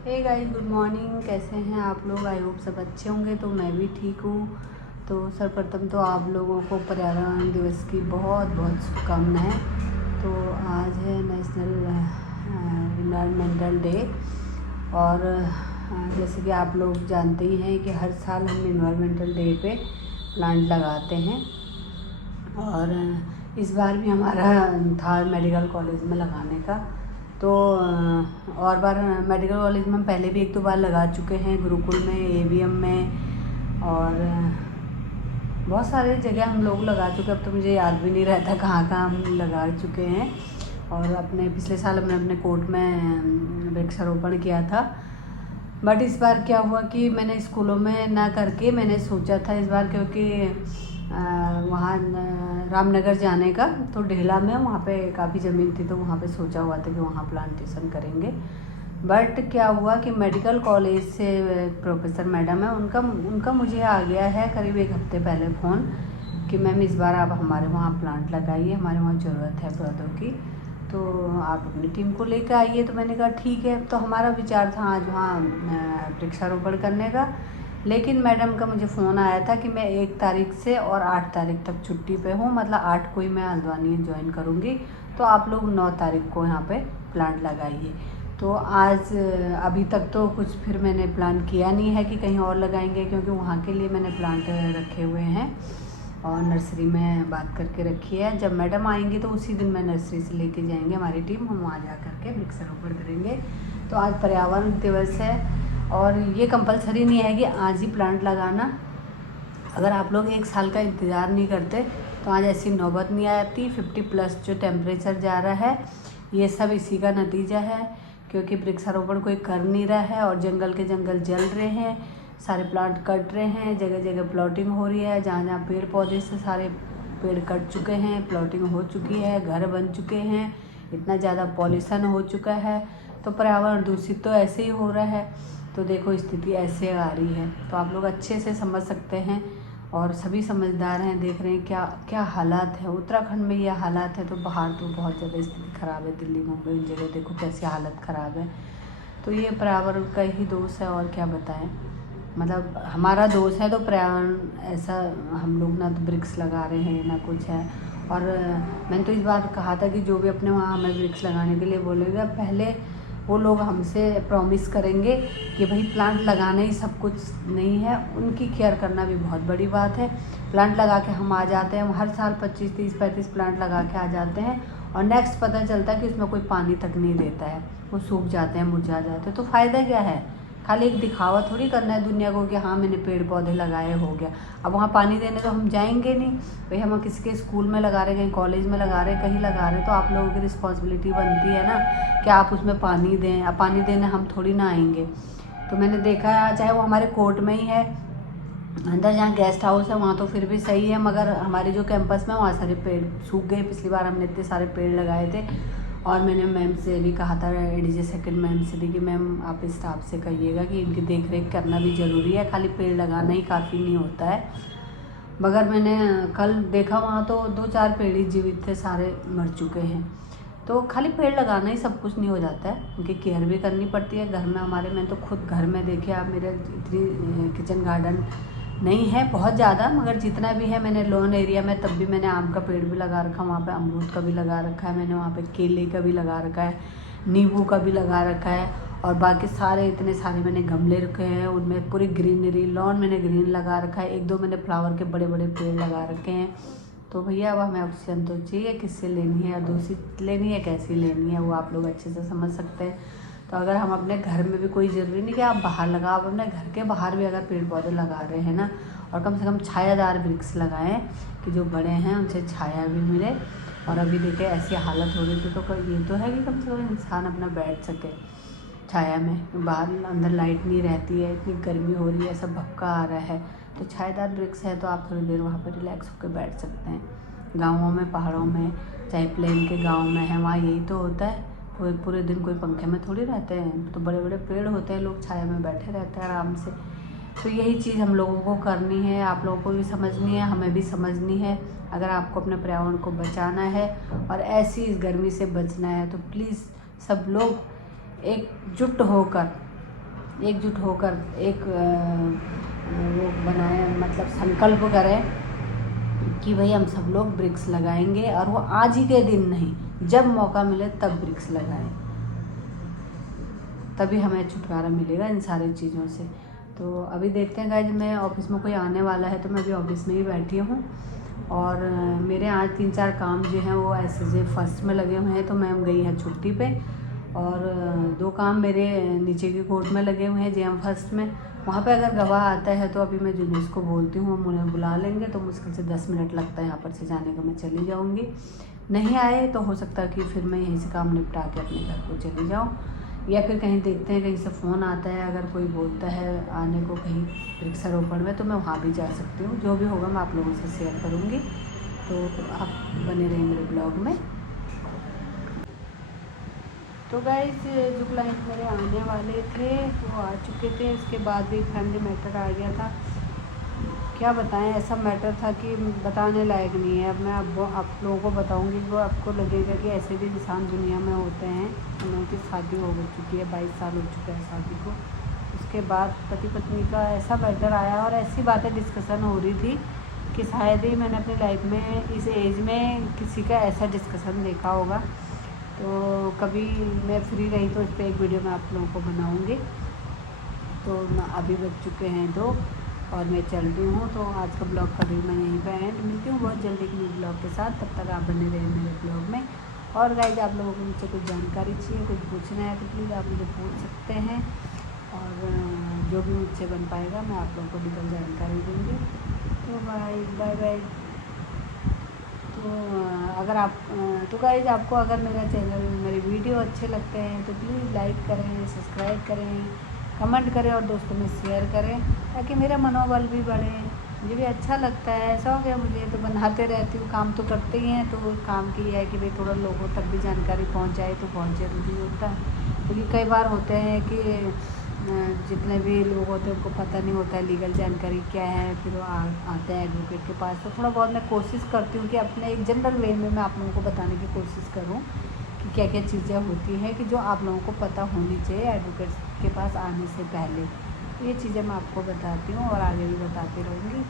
Hey guys, good morning. कैसे हैं आप लोग? आई होप सब अच्छे होंगे। तो मैं भी ठीक हूँ। तो सर्वप्रथम तो आप लोगों को पर्यावरण दिवस की बहुत बहुत शुभकामनाएं। तो आज है नेशनल इन्वायरमेंटल डे। और जैसे कि आप लोग जानते ही हैं कि हर साल हम इन्वायरमेंटल डे पे प्लांट लगाते हैं। और इस बार भी हमारा था मेडिकल कॉलेज में लगाने का। तो और बार मेडिकल कॉलेज में हम पहले भी 1-2 बार लगा चुके हैं, गुरुकुल में, एवीएम में, और बहुत सारे जगह हम लोग लगा चुके। अब तो मुझे याद भी नहीं रहता कहाँ कहाँ हम लगा चुके हैं। और अपने पिछले साल हमने अपने कोर्ट में वृक्षारोपण किया था। बट इस बार क्या हुआ कि मैंने स्कूलों में ना करके मैंने सोचा था इस बार, क्योंकि वहाँ रामनगर जाने का, तो ढेला में वहाँ पे काफ़ी ज़मीन थी, तो वहाँ पे सोचा हुआ था कि वहाँ प्लांटेशन करेंगे। बट क्या हुआ कि मेडिकल कॉलेज से प्रोफेसर मैडम है, उनका मुझे आ गया है करीब 1 हफ्ते पहले फ़ोन कि मैम इस बार आप हमारे वहाँ प्लांट लगाइए, हमारे वहाँ ज़रूरत है पौधों की, तो आप अपनी टीम को लेकर आइए। तो मैंने कहा ठीक है। तो हमारा विचार था आज वहाँ वृक्षारोपण करने का। लेकिन मैडम का मुझे फ़ोन आया था कि मैं 1 तारीख से और 8 तारीख तक छुट्टी पे हूँ, मतलब 8 को ही मैं हल्द्वानी ज्वाइन करूँगी, तो आप लोग 9 तारीख को यहाँ पे प्लांट लगाइए। तो आज अभी तक तो कुछ फिर मैंने प्लान किया नहीं है कि कहीं और लगाएंगे, क्योंकि वहाँ के लिए मैंने प्लांट रखे हुए हैं और नर्सरी में बात करके रखी है। जब मैडम आएंगी तो उसी दिन मैं नर्सरी से लेके जाएंगे हमारी टीम, हम वहाँ जा करके वृक्षारोपण करेंगे। तो आज पर्यावरण दिवस है और ये कंपलसरी नहीं है कि आज ही प्लांट लगाना। अगर आप लोग 1 साल का इंतज़ार नहीं करते तो आज ऐसी नौबत नहीं आती। 50+ जो टेम्परेचर जा रहा है, ये सब इसी का नतीजा है, क्योंकि वृक्षारोपण कोई कर नहीं रहा है और जंगल के जंगल जल रहे हैं, सारे प्लांट कट रहे हैं, जगह जगह प्लॉटिंग हो रही है। जहाँ जहाँ पेड़ पौधे से सारे पेड़ कट चुके हैं, प्लॉटिंग हो चुकी है, घर बन चुके हैं, इतना ज़्यादा पॉल्यूशन हो चुका है, तो पर्यावरण दूषित तो ऐसे ही हो रहा है। तो देखो स्थिति ऐसे आ रही है, तो आप लोग अच्छे से समझ सकते हैं और सभी समझदार हैं, देख रहे हैं क्या क्या हालात है। उत्तराखंड में ये हालात है तो बाहर तो बहुत ज़्यादा स्थिति ख़राब है। दिल्ली, मुंबई, इन जगह देखो कैसी हालत ख़राब है। तो ये पर्यावरण का ही दोष है, और क्या बताएं। मतलब हमारा दोष है तो पर्यावरण ऐसा, हम लोग ना तो वृक्ष लगा रहे हैं ना कुछ है। और मैंने तो इस बार कहा था कि जो भी अपने वहाँ हमें वृक्ष लगाने के लिए बोलेगा, पहले वो लोग हमसे प्रॉमिस करेंगे कि भाई प्लांट लगाना ही सब कुछ नहीं है, उनकी केयर करना भी बहुत बड़ी बात है। प्लांट लगा के हम आ जाते हैं, हम हर साल 25, 30, 35 प्लांट लगा के आ जाते हैं और नेक्स्ट पता चलता है कि उसमें कोई पानी तक नहीं देता है, वो सूख जाते हैं, मुरझा जाते हैं। तो फ़ायदा क्या है? खाली एक दिखावा थोड़ी करना है दुनिया को कि हाँ मैंने पेड़ पौधे लगाए, हो गया। अब वहाँ पानी देने तो हम जाएंगे नहीं भाई, हम किसी के स्कूल में लगा रहे, कहीं कॉलेज में लगा रहे, कहीं लगा रहे, तो आप लोगों की रिस्पॉन्सिबिलिटी बनती है ना कि आप उसमें पानी दें। अब पानी देने हम थोड़ी ना आएंगे। तो मैंने देखा चाहे वो हमारे कोर्ट में ही है, अंदर जहाँ गेस्ट हाउस है वहाँ तो फिर भी सही है, मगर हमारे जो कैंपस में वहाँ सारे पेड़ सूख गए। पिछली बार हमने इतने सारे पेड़ लगाए थे और मैंने मैम से भी कहा था, एडीजे सेकंड मैम से भी, कि मैम आप स्टाफ से कहिएगा कि इनकी देख रेख करना भी ज़रूरी है, खाली पेड़ लगाना ही काफ़ी नहीं होता है। मगर मैंने कल देखा वहाँ तो 2-4 पेड़ ही जीवित थे, सारे मर चुके हैं। तो खाली पेड़ लगाना ही सब कुछ नहीं हो जाता है, उनकी केयर भी करनी पड़ती है। घर में हमारे, मैं तो खुद घर में देखे आप, मेरे इतनी किचन गार्डन नहीं है बहुत ज़्यादा, मगर जितना भी है मैंने लॉन एरिया में, तब भी मैंने आम का पेड़ भी लगा रखा, वहाँ पे अमरूद का भी लगा रखा है मैंने, वहाँ पे केले का भी लगा रखा है, नींबू का भी लगा रखा है, और बाकी सारे इतने सारे मैंने गमले रखे हैं, उनमें पूरी ग्रीनरी, लॉन मैंने ग्रीन लगा रखा है। 1-2 मैंने फ्लावर के बड़े बड़े पेड़ लगा रखे हैं। तो भैया अब हमें ऑक्सीजन तो चाहिए, किससे लेनी है, दूषित लेनी है, कैसी लेनी है, वो आप लोग अच्छे से समझ सकते हैं। तो अगर हम अपने घर में भी, कोई ज़रूरी नहीं कि आप बाहर लगाओ, आप अपने घर के बाहर भी अगर पेड़ पौधे लगा रहे हैं ना, और कम से कम छायादार वृक्ष लगाएं कि जो बड़े हैं उनसे छाया भी मिले। और अभी देखिए ऐसी हालत हो रही थी, तो ये तो है कि कम से कम इंसान अपना बैठ सके छाया में। बाहर अंदर लाइट नहीं रहती है, इतनी गर्मी हो रही है, सब भपका आ रहा है, तो छायादार वृक्ष है तो आप थोड़ी देर वहाँ पर रिलैक्स होकर बैठ सकते हैं। गाँवों में, पहाड़ों में, चाहे प्लेन के गाँव में है, वहाँ यही तो होता है। पूरे पूरे दिन कोई पंखे में थोड़ी रहते हैं, तो बड़े बड़े पेड़ होते हैं, लोग छाया में बैठे रहते हैं आराम से। तो यही चीज़ हम लोगों को करनी है, आप लोगों को भी समझनी है, हमें भी समझनी है। अगर आपको अपने पर्यावरण को बचाना है और ऐसी इस गर्मी से बचना है, तो प्लीज़ सब लोग एकजुट होकर एकजुट होकर एक वो बनाए, मतलब संकल्प करें कि भाई हम सब लोग वृक्ष लगाएंगे, और वो आज ही के दिन नहीं, जब मौका मिले तब वृक्ष लगाएं, तभी हमें छुटकारा मिलेगा इन सारी चीज़ों से। तो अभी देखते हैं गाइज, मैं ऑफिस में कोई आने वाला है तो मैं अभी ऑफिस में ही बैठी हूँ, और मेरे आज 3-4 काम जो हैं वो SJ फर्स्ट में लगे हुए हैं, तो मैम गई है छुट्टी पे, और 2 काम मेरे नीचे की कोर्ट में लगे हुए हैं JM फर्स्ट में। वहाँ पे अगर गवाह आता है तो अभी मैं जूनियर्स को बोलती हूँ, हम उन्हें बुला लेंगे, तो मुश्किल से 10 मिनट लगता है यहाँ पर से जाने का, मैं चली जाऊँगी। नहीं आए तो हो सकता है कि फिर मैं यहीं से काम निपटा के अपने घर को चली जाऊँ, या फिर कहीं देखते हैं कहीं से फ़ोन आता है, अगर कोई बोलता है आने को कहीं वृक्षारोपण में, तो मैं वहाँ भी जा सकती हूँ। जो भी होगा मैं आप लोगों से शेयर करूँगी, तो आप बने रहें मेरे ब्लॉग में। तो गाइस, जो क्लाइंट मेरे आने वाले थे वो आ चुके थे, उसके बाद भी फैमिली मैटर आ गया था। क्या बताएं, ऐसा मैटर था कि बताने लायक नहीं है। अब मैं आप लोगों को बताऊंगी तो आपको लगेगा कि ऐसे भी इंसान दुनिया में होते हैं। उनकी शादी हो चुकी है, 22 साल हो चुका है शादी को। उसके बाद पति पत्नी का ऐसा मैटर आया, और ऐसी बातें डिस्कशन हो रही थी कि शायद ही मैंने अपनी लाइफ में इस एज में किसी का ऐसा डिस्कशन देखा होगा। तो कभी मैं फ्री रही तो इस पर एक वीडियो मैं आप लोगों को बनाऊँगी। तो अभी बज चुके हैं 2 और मैं चल रही हूँ, तो आज का ब्लॉग कभी मैं यहीं पे एंड मिलती हूँ बहुत जल्दी एक न्यू ब्लॉग के साथ। तब तक आप बने रहे मेरे ब्लॉग में। और गाइज, आप लोगों को मुझसे कुछ जानकारी चाहिए, कुछ पूछना है तो प्लीज़ आप मुझे पूछ सकते हैं, और जो भी मुझसे बन पाएगा मैं आप लोगों को डिटेल जानकारी दूँगी। तो बाय बाय। तो अगर आप तो गाइज, आपको अगर मेरा चैनल, मेरे वीडियो अच्छे लगते हैं तो प्लीज़ लाइक करें, सब्सक्राइब करें, कमेंट करें और दोस्तों में शेयर करें, ताकि मेरा मनोबल भी बढ़े। मुझे भी अच्छा लगता है, ऐसा हो गया मुझे तो बनाते रहती हूँ, काम तो करते ही हैं, तो काम की है कि भाई थोड़ा लोगों तक भी जानकारी पहुँच जाए, तो बहुत ज़रूरी होता है। क्योंकि कई बार होते हैं कि जितने भी लोग होते हैं उनको पता नहीं होता है लीगल जानकारी क्या है, फिर वो आते हैं एडवोकेट के पास। तो थोड़ा बहुत मैं कोशिश करती हूँ कि अपने एक जनरल वे में मैं आप लोगों को बताने की कोशिश करूँ कि क्या क्या चीज़ें होती हैं कि जो आप लोगों को पता होनी चाहिए एडवोकेट के पास आने से पहले। तो ये चीज़ें मैं आपको बताती हूँ और आगे भी बताती रहूँगी।